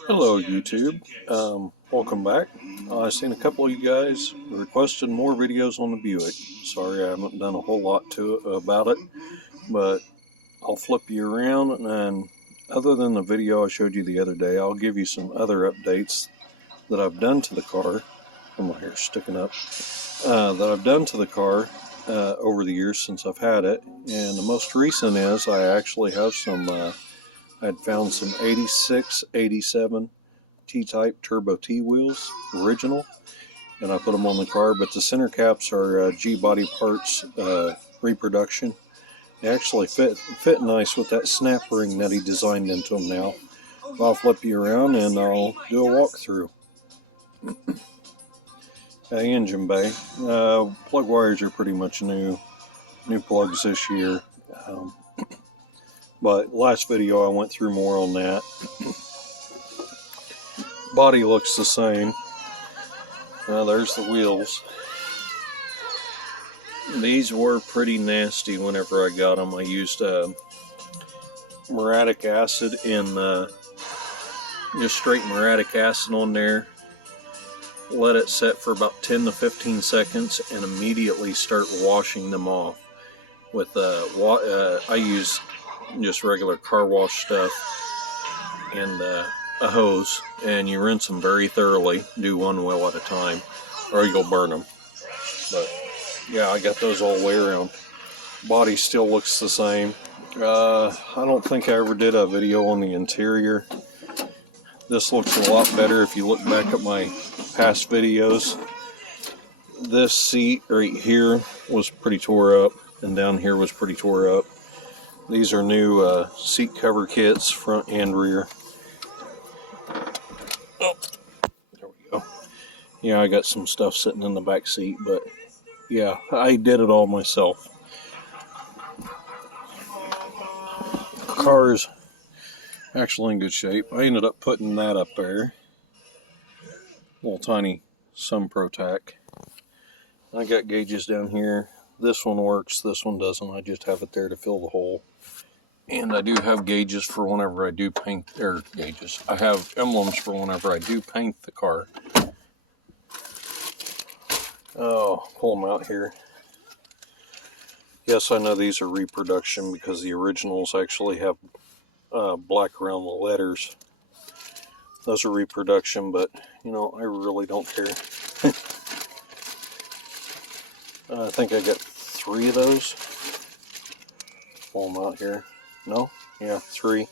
Hello YouTube, welcome back. I've seen a couple of you guys requested more videos on the Buick. Sorry I haven't done a whole lot about it, but I'll flip you around, and other than the video I showed you the other day, I'll give you some other updates that I've done to the car. My hair's sticking up. That I've done to the car over the years since I've had it, and the most recent is I actually have some I'd found some 86, 87 T-type Turbo T wheels, original, and I put them on the car, but the center caps are G-body parts reproduction. They actually fit nice with that snap ring that he designed into them now. I'll flip you around and I'll do a walkthrough. Engine bay. Plug wires are pretty much new plugs this year. But last video I went through more on that. Body looks the same. There's the wheels. These were pretty nasty whenever I got them. I used muriatic acid and just straight muriatic acid on there. Let it set for about 10 to 15 seconds and immediately start washing them off. With I use just regular car wash stuff and a hose, and you rinse them very thoroughly. Do one wheel at a time or you'll burn them. But yeah, I got those all the way around. Body still looks the same. I don't think I ever did a video on the interior. This looks a lot better if you look back at my past videos. This seat right here was pretty tore up, and down here was pretty tore up. These are new seat cover kits, front and rear. Oh, there we go. Yeah, I got some stuff sitting in the back seat, but yeah, I did it all myself. The car is actually in good shape. I ended up putting that up there. Little tiny Sun Pro Tack. I got gauges down here. This one works, this one doesn't. I just have it there to fill the hole. And I do have gauges for whenever I do paint, or gauges. I have emblems for whenever I do paint the car. Oh, pull them out here. Yes, I know these are reproduction because the originals actually have black around the letters. Those are reproduction, but you know, I really don't care. I think I got 3 of those. Pull them out here. No? Yeah, 3.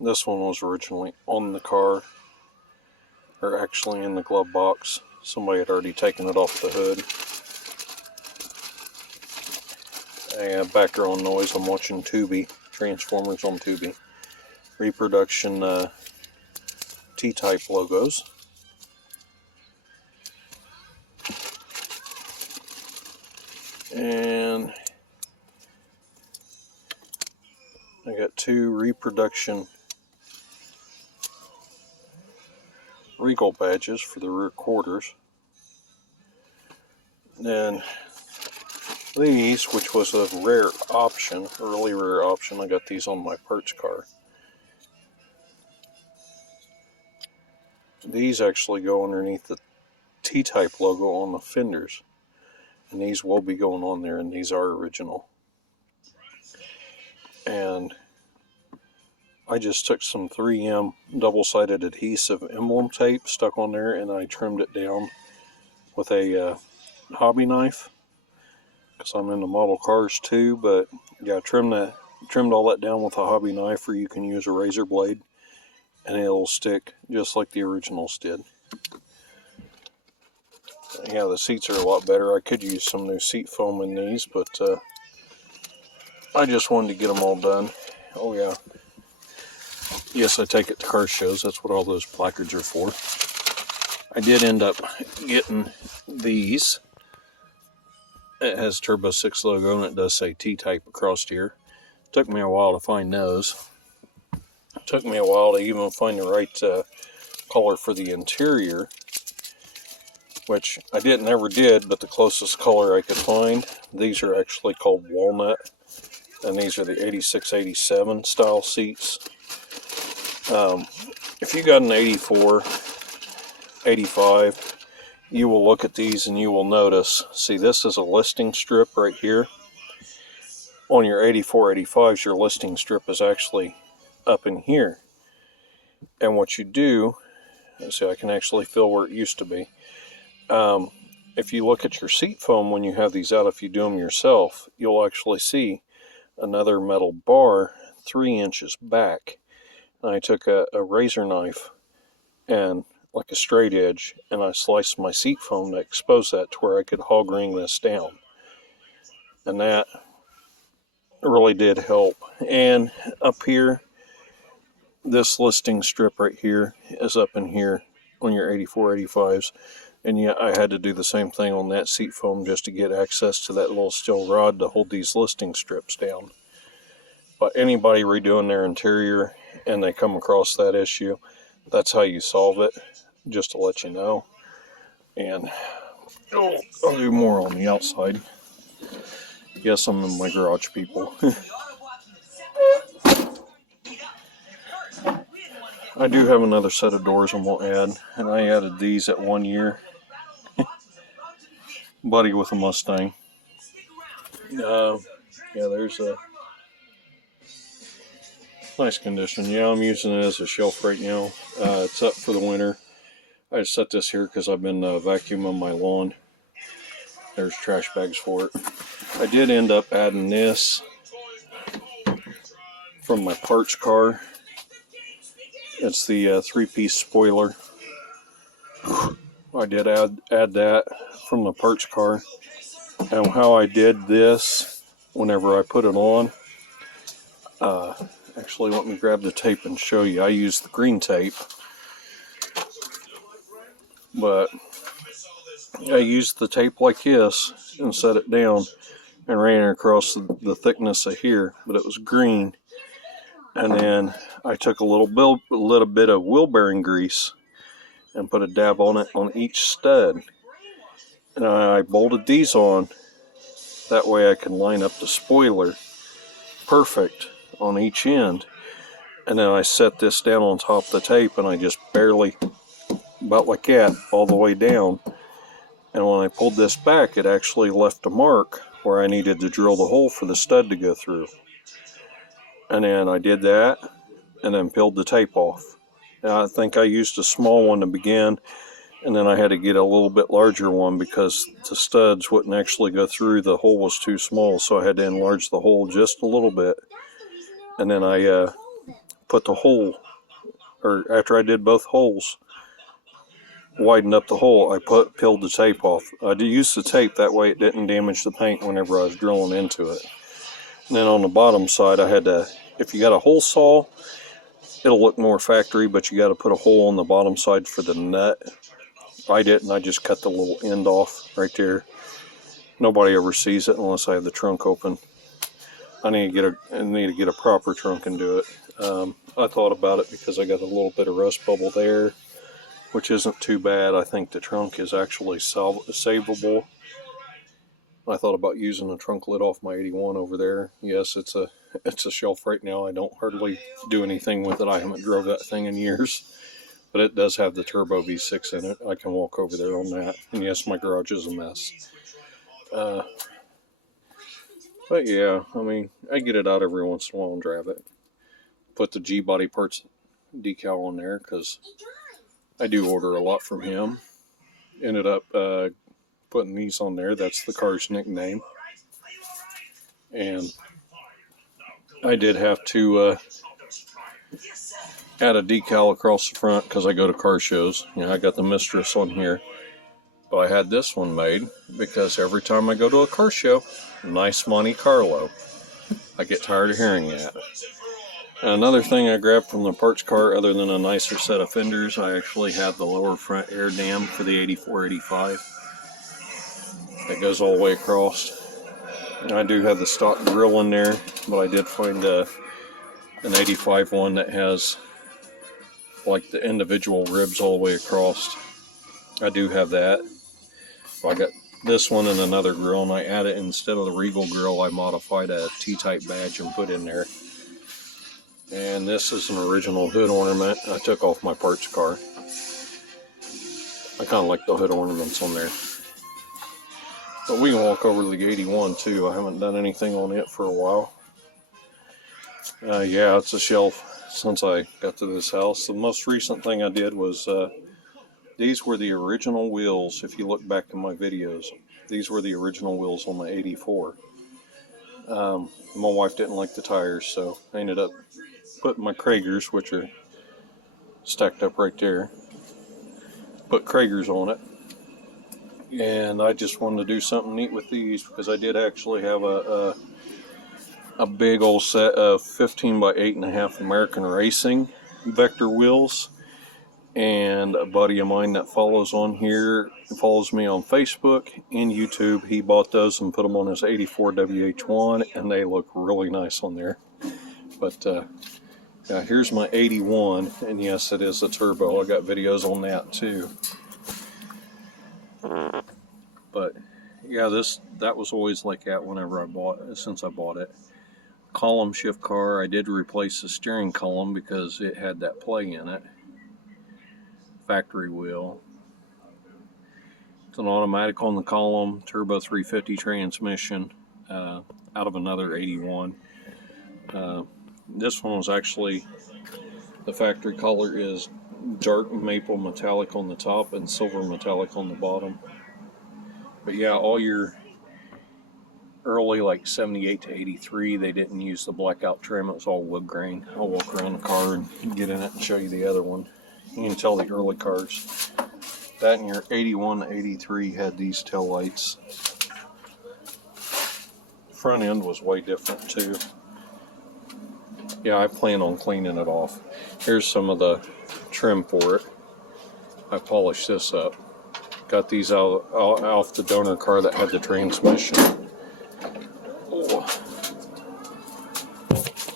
This one was originally on the car, or actually in the glove box. Somebody had already taken it off the hood. And background noise, I'm watching Tubi, Transformers on Tubi. Reproduction T-type logos. And I got 2 reproduction Regal badges for the rear quarters. And these, which was a rare option, early rare option, I got these on my parts car. These actually go underneath the T-type logo on the fenders. And these will be going on there, and these are original. And I just took some 3M double-sided adhesive emblem tape, stuck on there, and I trimmed it down with a hobby knife, because I'm into model cars too. But yeah, trimmed all that down with a hobby knife, or you can use a razor blade, and it'll stick just like the originals did. Yeah, the seats are a lot better. I could use some new seat foam in these, but I just wanted to get them all done. Oh yeah. Yes, I take it to car shows. That's what all those placards are for. I did end up getting these. It has Turbo 6 logo, and it does say T-type across here. Took me a while to find those. Took me a while to even find the right color for the interior, which I never did, but the closest color I could find. These are actually called walnut, and these are the 86-87 style seats. if you got an 84, 85, you will look at these and you will notice, see, this is a listing strip right here. On your 84, 85s, your listing strip is actually up in here. And what you do, let's see, I can actually feel where it used to be. If you look at your seat foam when you have these out, if you do them yourself, you'll actually see another metal bar 3 inches back. And I took a razor knife and like a straight edge, and I sliced my seat foam to expose that to where I could hog ring this down. And that really did help. And up here, this listing strip right here is up in here on your 84, 85s. And yeah, I had to do the same thing on that seat foam just to get access to that little steel rod to hold these listing strips down. But anybody redoing their interior and they come across that issue, that's how you solve it, just to let you know. And I'll do more on the outside. Yes, I'm in my garage, people. I do have another set of doors I'm going to add, and I added these at 1 year. Buddy with a Mustang. Yeah, there's a nice condition. Yeah, I'm using it as a shelf right now. It's up for the winter. I just set this here because I've been vacuuming my lawn. There's trash bags for it. I did end up adding this from my parts car. It's the 3-piece spoiler. I did add that from the parts car. And how I did this, whenever I put it on, actually let me grab the tape and show you. I used the green tape, but I used the tape like this and set it down and ran it across the thickness of here, but it was green. And then I took a little bit of wheel bearing grease and put a dab on it on each stud. And I bolted these on. That way I can line up the spoiler perfect on each end. And then I set this down on top of the tape and I just barely, about like that, all the way down. And when I pulled this back, it actually left a mark where I needed to drill the hole for the stud to go through. And then I did that and then peeled the tape off. Now, I think I used a small one to begin, and then I had to get a little bit larger one because the studs wouldn't actually go through. The hole was too small, so I had to enlarge the hole just a little bit. And then I put the hole, or after I did both holes, widened up the hole, I peeled the tape off. I did use the tape, that way it didn't damage the paint whenever I was drilling into it. And then on the bottom side, I had to, if you got a hole saw, it'll look more factory, but you got to put a hole on the bottom side for the nut. I didn't. I just cut the little end off right there. Nobody ever sees it unless I have the trunk open. I need to get a proper trunk and do it. I thought about it because I got a little bit of rust bubble there, which isn't too bad. I think the trunk is actually savable. I thought about using the trunk lid off my 81 over there. Yes, it's a shelf right now. I don't hardly do anything with it. I haven't drove that thing in years. But it does have the turbo V6 in it. I can walk over there on that. And yes, my garage is a mess. But yeah, I mean, I get it out every once in a while and drive it. Put the G Body Parts decal on there because I do order a lot from him. Ended up putting these on there. That's the car's nickname. And I did have to add a decal across the front because I go to car shows. You know, I got the Mistress on here. But I had this one made because every time I go to a car show, nice Monte Carlo, I get tired of hearing that. And another thing I grabbed from the parts car, other than a nicer set of fenders, I actually have the lower front air dam for the 84-85. That goes all the way across. And I do have the stock grill in there, but I did find an 85 one that has like the individual ribs all the way across. I do have that. So I got this one and another grill, and I added, instead of the Regal grill, I modified a T-type badge and put in there. And this is an original hood ornament I took off my parts car. I kind of like the hood ornaments on there. But we can walk over to the 81 too. I haven't done anything on it for a while. Yeah, it's a shelf since I got to this house. The most recent thing I did was, these were the original wheels. If you look back in my videos, these were the original wheels on the 84. My wife didn't like the tires, so I ended up putting my Kragers, which are stacked up right there, put Kragers on it. And I just wanted to do something neat with these because I did actually have a big old set of 15 by 8.5 American Racing Vector wheels. And a buddy of mine that follows me on Facebook and YouTube, he bought those and put them on his 84 WH1, and they look really nice on there. But yeah, here's my 81, and yes, it is a turbo. I got videos on that too. But yeah, that was always like that whenever since I bought it. Column shift car, I did replace the steering column because it had that play in it. Factory wheel. It's an automatic on the column, turbo 350 transmission, out of another 81. This one was actually, the factory color is dark maple metallic on the top and silver metallic on the bottom. But yeah, all your early, like 78 to 83, they didn't use the blackout trim. It was all wood grain. I'll walk around the car and get in it and show you the other one. You can tell the early cars. That and your 81 to 83 had these tail lights. Front end was way different too. Yeah, I plan on cleaning it off. Here's some of the trim for it. I polished this up. Got these off the donor car that had the transmission.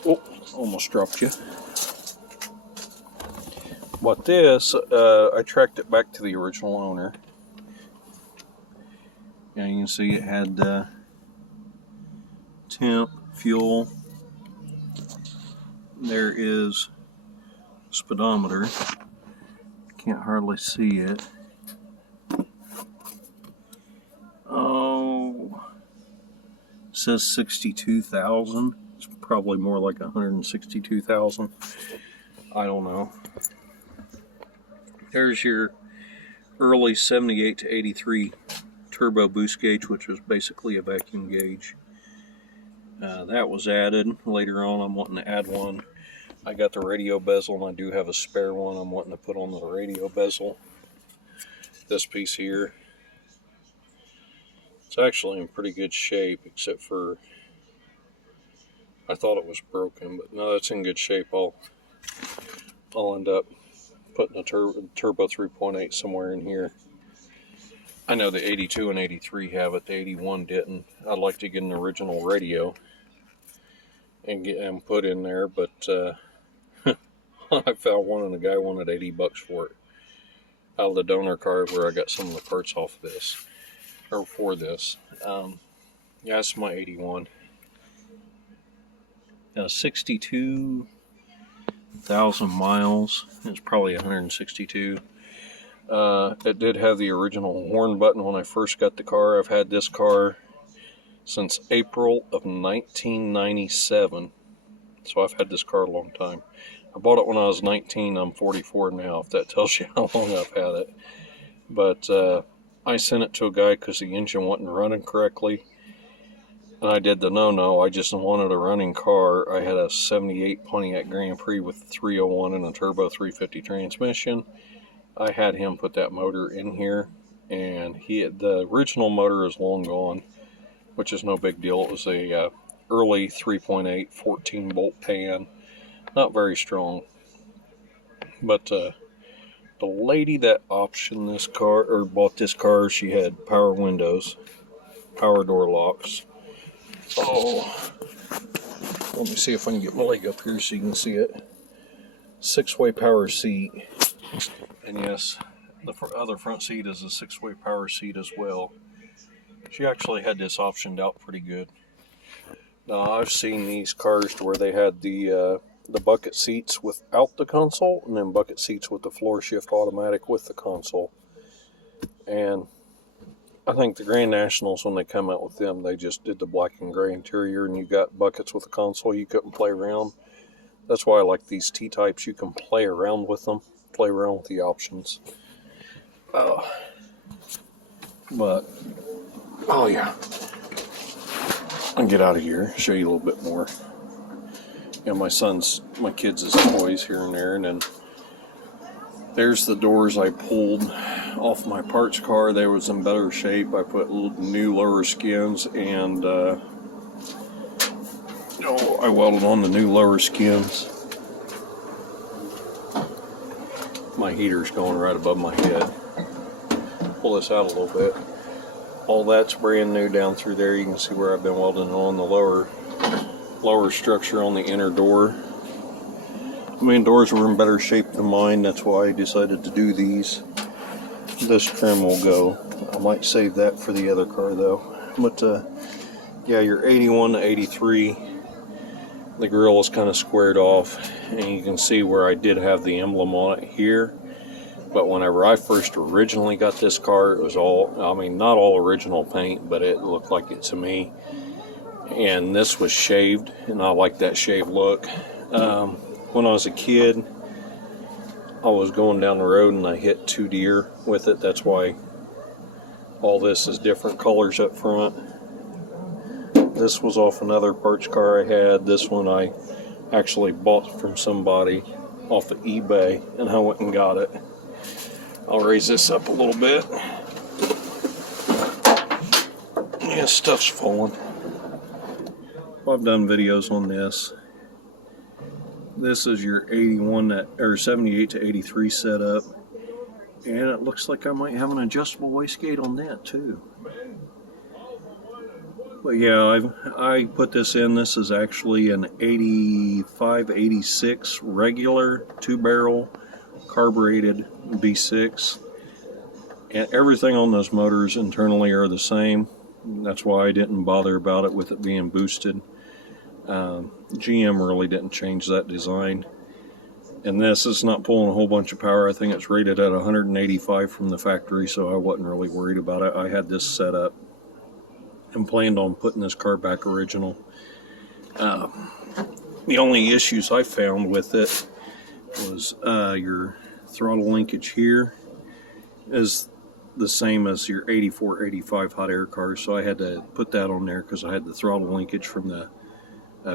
Oh, almost dropped you. But this, I tracked it back to the original owner. Yeah, you can see it had temp, fuel. There is speedometer. Can't hardly see it. Oh, it says 62,000. It's probably more like 162,000. I don't know. There's your early 78 to 83 turbo boost gauge, which was basically a vacuum gauge. That was added. Later on, I'm wanting to add one. I got the radio bezel, and I do have a spare one I'm wanting to put on the radio bezel. This piece here. It's actually in pretty good shape, except for I thought it was broken, but no, it's in good shape. I'll end up putting a turbo 3.8 somewhere in here. I know the 82 and 83 have it. The 81 didn't. I'd like to get an original radio and get them put in there, but I found one and the guy wanted $80 for it out of the donor car where I got some of the parts off of this, or for this. Yeah, that's my 81. 62,000 miles. It's probably 162. It did have the original horn button when I first got the car. I've had this car since April of 1997. So I've had this car a long time. I bought it when I was 19. I'm 44 now, if that tells you how long I've had it. But I sent it to a guy because the engine wasn't running correctly. And I did the no-no. I just wanted a running car. I had a 78 Pontiac Grand Prix with 301 and a turbo 350 transmission. I had him put that motor in here, and the original motor is long gone, which is no big deal. It was a early 3.8 14-bolt pan, not very strong. But the lady that optioned this car, or bought this car, she had power windows, power door locks. Oh, let me see if I can get my leg up here so you can see it. 6-way power seat. And yes, the other front seat is a 6-way power seat as well. She actually had this optioned out pretty good. Now, I've seen these cars to where they had the the bucket seats without the console, and then bucket seats with the floor shift automatic with the console. And I think the Grand Nationals, when they come out with them, they just did the black and gray interior, and you got buckets with the console. You couldn't play around. That's why I like these T-types. You can play around with them, play around with the options. But, oh yeah. I'll get out of here, show you a little bit more. You know, my kids' toys here and there, and then there's the doors I pulled off my parts car. They was in better shape. I put new lower skins, and I welded on the new lower skins. My heater's going right above my head. Pull this out a little bit. All that's brand new down through there. You can see where I've been welding on the lower structure on the inner door. The main doors were in better shape than mine. That's why I decided to do these. This trim will go. I might save that for the other car though. But yeah, your 81 to 83. The grill is kind of squared off, and you can see where I did have the emblem on it here. But whenever I first originally got this car, it was all, I mean, not all original paint, but it looked like it to me. And this was shaved, and I like that shaved look. When I was a kid, I was going down the road and I hit 2 deer with it. That's why all this is different colors up front. This was off another parts car I had. This one I actually bought from somebody off of eBay, and I went and got it. I'll raise this up a little bit. Yeah, stuff's falling. I've done videos on this. This is your 78 to 83 setup, and it looks like I might have an adjustable wastegate on that too. But yeah, I put this in. This is actually an 85-86 regular 2-barrel carbureted V6, and everything on those motors internally are the same. That's why I didn't bother about it with it being boosted. GM really didn't change that design. And this is not pulling a whole bunch of power. I think it's rated at 185 from the factory, so I wasn't really worried about it. I had this set up and planned on putting this car back original. The only issues I found with it was your throttle linkage here is the same as your 84-85 hot air cars, so I had to put that on there because I had the throttle linkage from the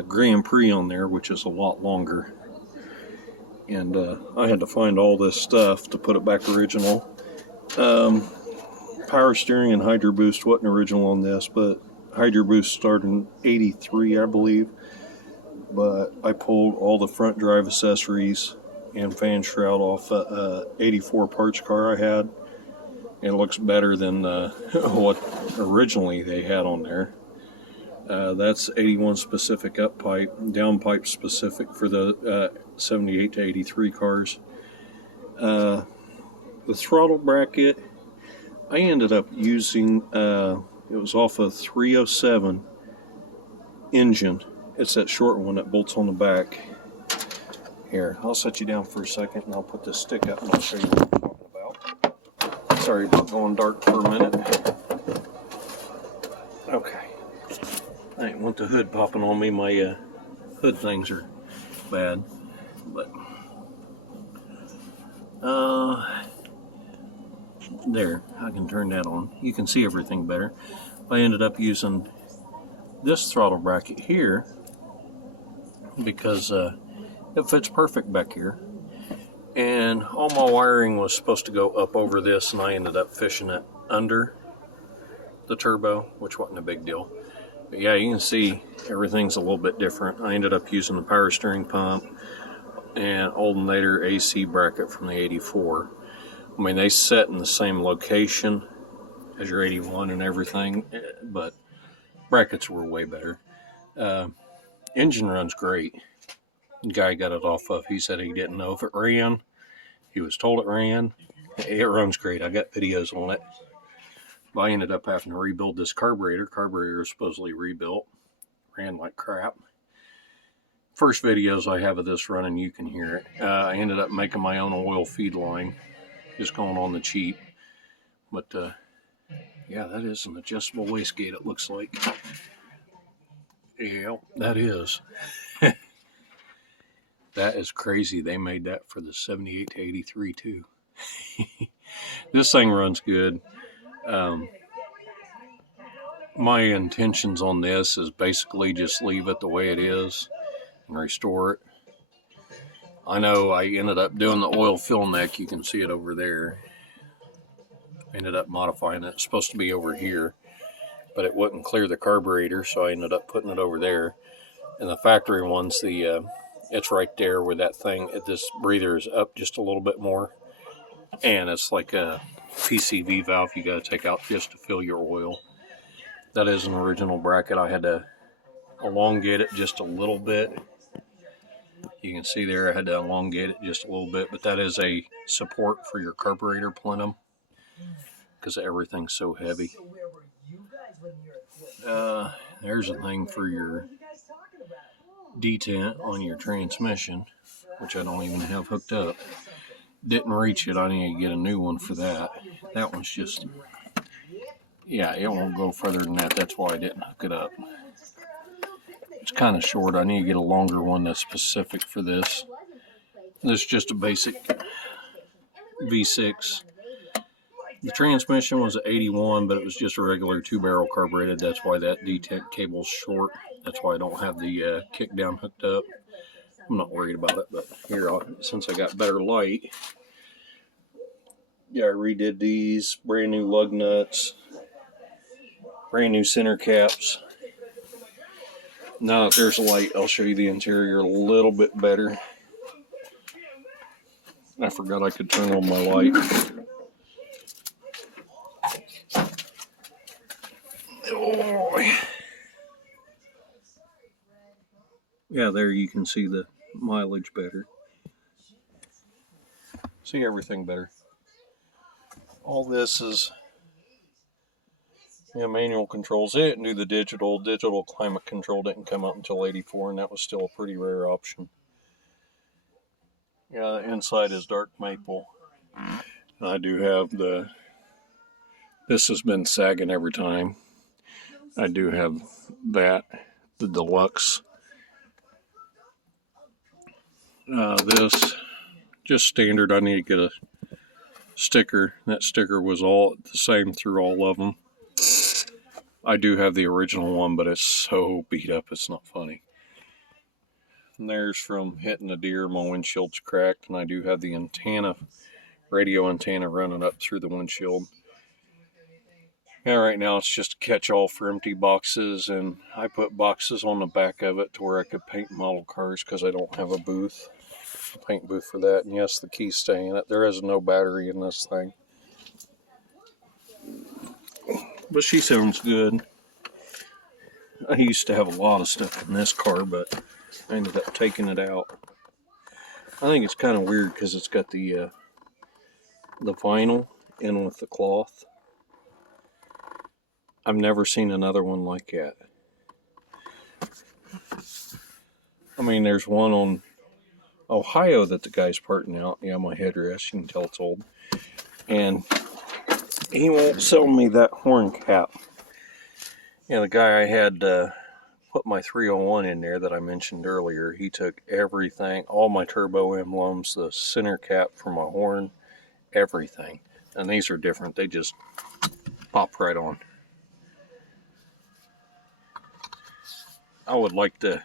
Grand Prix on there, which is a lot longer, and I had to find all this stuff to put it back original. Power steering and Hydro Boost wasn't original on this, but Hydro Boost started in 83, I believe. But I pulled all the front drive accessories and fan shroud off 84 parts car I had. It looks better than what originally they had on there. That's 81 specific up pipe, down pipe specific for the 78 to 83 cars. The throttle bracket, I ended up using, it was off a 307 engine. It's that short one that bolts on the back. Here, I'll set you down for a second and I'll put this stick up and I'll show you what I'm talking about. Sorry about going dark for a minute. Okay. I didn't want the hood popping on me. My hood things are bad. But, there, I can turn that on. You can see everything better. I ended up using this throttle bracket here because it fits perfect back here. And all my wiring was supposed to go up over this, and I ended up fishing it under the turbo, which wasn't a big deal. But yeah, you can see everything's a little bit different. I ended up using the power steering pump and alternator AC bracket from the 84. I mean, they set in the same location as your 81 and everything, but brackets were way better. Engine runs great. The guy got it off of, he said he didn't know if it ran. He was told it ran. It runs great. I got videos on it. But I ended up having to rebuild this carburetor. Carburetor was supposedly rebuilt. Ran like crap. first videos I have of this running, you can hear it. I ended up making my own oil feed line, just going on the cheap. But yeah, that is an adjustable wastegate, it looks like. Yeah, that is. That is crazy. They made that for the 78 to 83 too. This thing runs good. My intentions on this is basically just leave it the way it is and restore it. I know I ended up doing the oil fill neck. You can see it over there. Ended up modifying it. It's supposed to be over here, but it wouldn't clear the carburetor, so I ended up putting it over there. And the factory ones, it's right there where that thing, this breather is up just a little bit more. And it's like a PCV valve you got to take out just to fill your oil. That is an original bracket. I had to elongate it just a little bit. You can see there I had to elongate it just a little bit, but that is a support for your carburetor plenum because everything's so heavy. There's a thing for your detent on your transmission, which I don't even have hooked up. Didn't reach it. I need to get a new one for that. That one's just, yeah, it won't go further than that. That's why I didn't hook it up. It's kind of short. I need to get a longer one that's specific for this. This is just a basic V6. The transmission was 81, but it was just a regular 2-barrel carbureted. That's why that detent cable's short. That's why I don't have the kick down hooked up. I'm not worried about it, but here, since I got better light, yeah, I redid these, brand new lug nuts, brand new center caps. Now that there's a light, I'll show you the interior a little bit better. I forgot I could turn on my light. Oh. Yeah, there you can see the mileage better. See everything better. All this is manual controls. It didn't do the digital climate control didn't come out until 84, and that was still a pretty rare option. Yeah, the inside is dark maple. And I do have this has been sagging every time. I do have that, the deluxe. This, just standard. I need to get a sticker. That sticker was all the same through all of them. I do have the original one, but it's so beat up, it's not funny. And there's from hitting a deer, my windshield's cracked, and I do have the antenna, radio antenna running up through the windshield. Yeah, right now it's just a catch-all for empty boxes, and I put boxes on the back of it to where I could paint model cars because I don't have a booth, paint booth for that. And yes, the keys stay in it. There is no battery in this thing. But she sounds good. I used to have a lot of stuff in this car, but I ended up taking it out. I think it's kind of weird because it's got the vinyl in with the cloth. I've never seen another one like that. I mean, there's one on Ohio that the guy's parting out. Yeah, my headrest, you can tell it's old. And he won't sell me that horn cap. Yeah, the guy I had put my 301 in there that I mentioned earlier, he took everything, all my turbo emblems, the center cap for my horn, everything. And these are different. They just pop right on. I would like to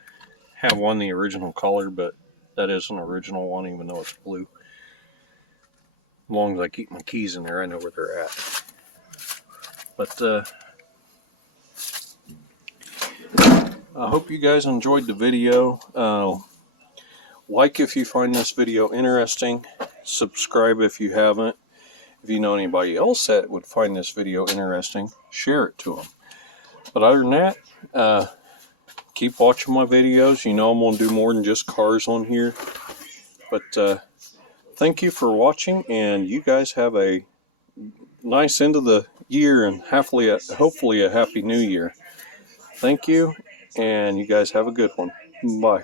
have one the original color, but that is an original one, even though it's blue. As long as I keep my keys in there, I know where they're at. But I hope you guys enjoyed the video. Like if you find this video interesting. Subscribe if you haven't. If you know anybody else that would find this video interesting, share it to them. But other than that, keep watching my videos. You know I'm going to do more than just cars on here. But thank you for watching, and you guys have a nice end of the year, and hopefully a happy new year. Thank you, and you guys have a good one. Bye.